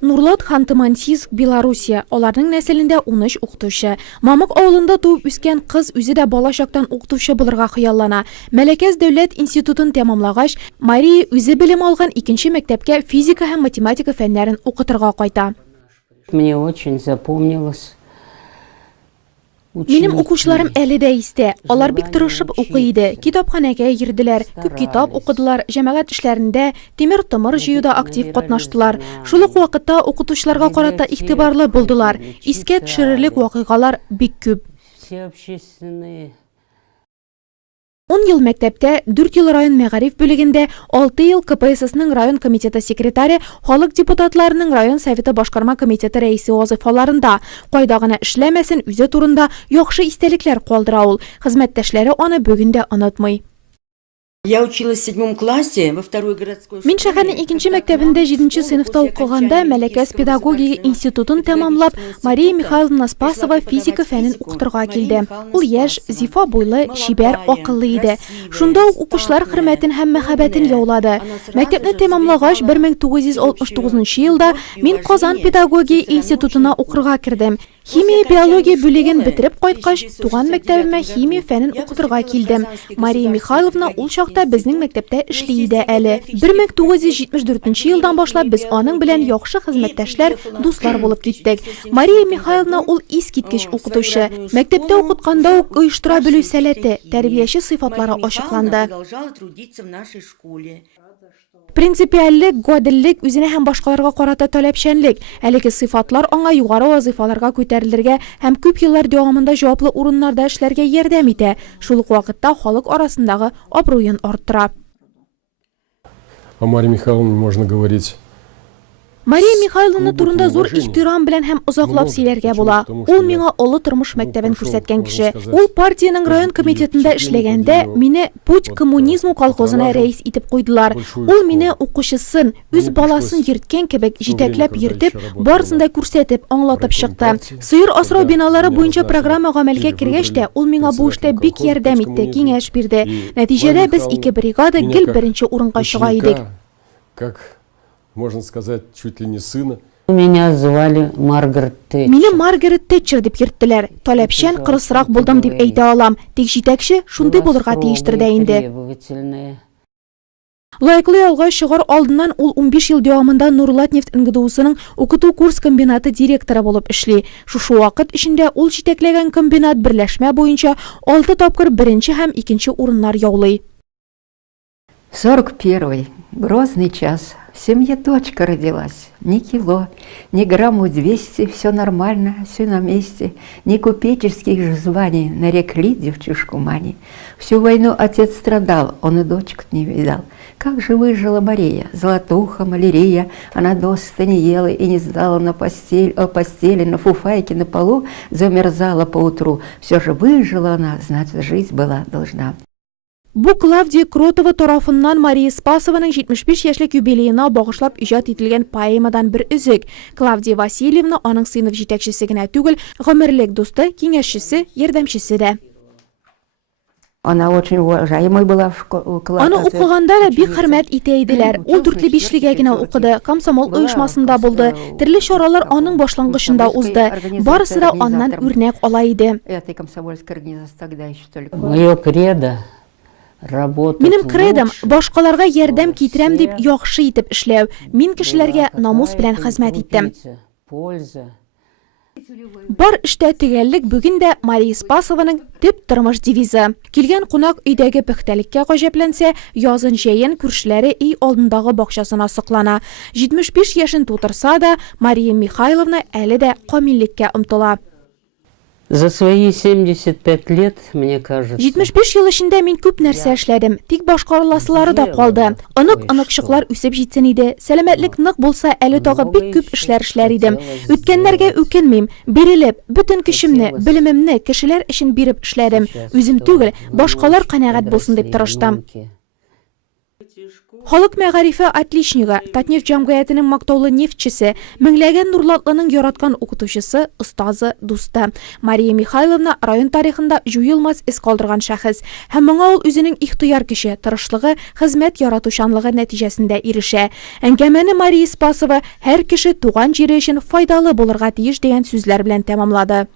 Нурлат Ханты-Мансийск, Белоруссия. Аларның нәселендә 13 укытучы. Мамык авылында туып үскән кыз үзе дә балачактан укытучы булырга хыяллана. Мәләкәс дәүләт институтын тәмамлагач, Мария үзе белем алган икенче мәктәпкә физика һәм математика фәннәрен укытырга кайта. Мне очень запомнилось. Минем укучыларым әле дә истә. Алар бик тырышып укый иде. Китапханәгә йөрделәр, күп китап укыдылар, җәмәгать эшләрендә, тимер тымыр җыюда актив катнаштылар. Шул ук вакытта укытучыларга карата игътибарлы булдылар. Искә төшерерлек вакыйгалар бик күп. 10 ел мәктәптә, 4 ел район мәгариф бүлегендә, 6 ел КПССның район комитеты секретаре, халык депутатларының район советы башкарма комитеты рәисе вазифаларында. Кайда гына эшләмәсен, үзе турында яхшы истәлекләр калдыра ул. Хезмәттәшләре аны бүген дә онытмый. Я училась в 7 классе во второй городской школе. Мин шәһәрнең 2нче мәктәбендә 7нче сыйныфта укыганда Мәләкәс педагогия институтын тәмамлап, Мария Михайловна Спасова физика фәнен укытырга килде. Ул яшь, зифа буйлы, чибәр, акыллы иде. Шунда ук укучылар хөрмәтен һәм мәхәббәтен яулады. Мәктәпне тәмамлагач 1969 елда мин Казан педагогия институтына укырга кирдем. Химия биология бүлеген бетереп кайткач, туган мәктәбемә химия фәнен укытырга килдем. Мария Михайловна ул чакта безнең мәктәптә эшли иде әле. 1974 елдан башлап без аның белән яхшы хезмәттәшләр, дуслар булып киттек. Мария Михайловна ул искиткеч укытучы. Мәктәптә укытканда ук оештыра белү сәләте, тәрбияче сыйфатлары ачыкланды. Принципиальлек, гаделлек, үзенә һәм башкаларга карата таләпчәнлек. Әлеге сыйфатлар аңа югары вазифаларга күтәрелергә һәм күп еллар дәвамында җаваплы урыннарда эшләргә ярдәм итә. Шул ук вакытта халык арасындагы абруен арттыра. О Марии Михайловне можно говорить. Мария Михайловна турында зур ихтирам белән һәм озаклап сөйләргә була. Ул миңа олы тормыш мәктәбен күрсәткән кеше. Ул партияның район комитетында эшләгәндә мине Путь коммунизму колхозына рәис итеп куйдылар. Ул мине укучысын, үз баласын йөрткән кебек җитәкләп йөртеп, барысын да күрсәтеп, аңлатып чыкты. Сыер асрау биналары буенча программа гамәлгә кергәч тә, ул миңа бу эштә бик ярдәм итте, киңәш бирде. Нәтиҗәдә без 2 бригада гел беренче урынга чыга идек. Можно сказать, чуть ли не сына. Меня звали Маргарет Тэтчер. Мине Маргарет Тэтчер дип йөрттеләр. Таләпчән, кырысрак булдым дип әйтә алам. Тик җитәкче шундый булырга тиештер дә инде. Лайыклы ялга чыгар алдыннан ул 15 ел дәвамында Нурлатнефть НГДУсының укыту курс комбинаты директоры булып эшли. Шушы вакыт эчендә ул җитәкләгән комбинат берләшмә буенча 6 тапкыр беренче һәм икенче урыннар яулый. 41-й. Грозный час. В семье дочка родилась. Ни кило, ни грамму 200, все нормально, все на месте. Ни купеческих же званий нарекли девчушку Мани. Всю войну отец страдал, он и дочку не видал. Как же выжила Мария, золотуха, малярия. Она доста не ела и не сдала на постели, на фуфайке на полу замерзала поутру. Все же выжила она, значит, жизнь была должна. Бу Клавдия Кротова тарафыннан Мария Спасованың 75 яшьлек юбилеена багышлап иҗат ителгән поэмадан бер үзек. Клавдия Васильевна аның сыйныф җитәкчесе генә түгел, гомерлек дусты, киңәшчесе, ярдәмчесе дә. Она очень уважаемой была в классе. Аны укыганда да бик хөрмәт итә иделәр. Ул 4-5-легә генә укыды. Комсомол оешмасында булды. Төрле чаралар аның башлангычында узды. Барысы да аннан үрнәк ала иде. Этой комсомольской организации тогда еще только. Моё кредо. Минем кредом башкаларга ярдәм китерәм дип яхшы итеп эшләү. Мин кешеләргә намус белән хезмәт иттем. Бар эштә төгәллек бүген дә Мария Спасованың төп тормыш девизы. Килгән кунак өйдәге пөхтәлеккә гаҗәпләнсә, язын җәен күршеләре өй алдындагы бакчасына соклана. 75 яшен тутырса да, Мария Михайловна әле дә камиллеккә омтыла. За свои 75 лет, мне кажется. 75 ел эчендә мин күп нәрсә эшләдем, тик башкарыласылары да калды. Ынык-ынык үсеп җитсен иде. Сәламәтлек нык булса, әле тагы бик күп эшләр идем. Үткәннәргә үкенмим, бирелеп, бүтән көчемне, белемемне кешеләр өчен биреп эшләдем. Үзем түгел, башкалар канәгать булсын дип тырыштым. Халык мәгарифе отличнигы, Татнефть җәмгыятенең мактаулы нефтчесе, меңләгән нурлатлының яраткан укытучысы, остазы, дусты. Мария Михайловна район тарихында җуелмас эз калдырган шәхес. Һәм моңа ул үзенең ихтыяр көче, тырышлыгы, хезмәт яратучанлыгы нәтиҗәсендә ирешә. Әңгәмәне Мария Спасова һәр кеше туган җире өчен файдалы булырга тиеш дигән сүзләр белән тәмамлады.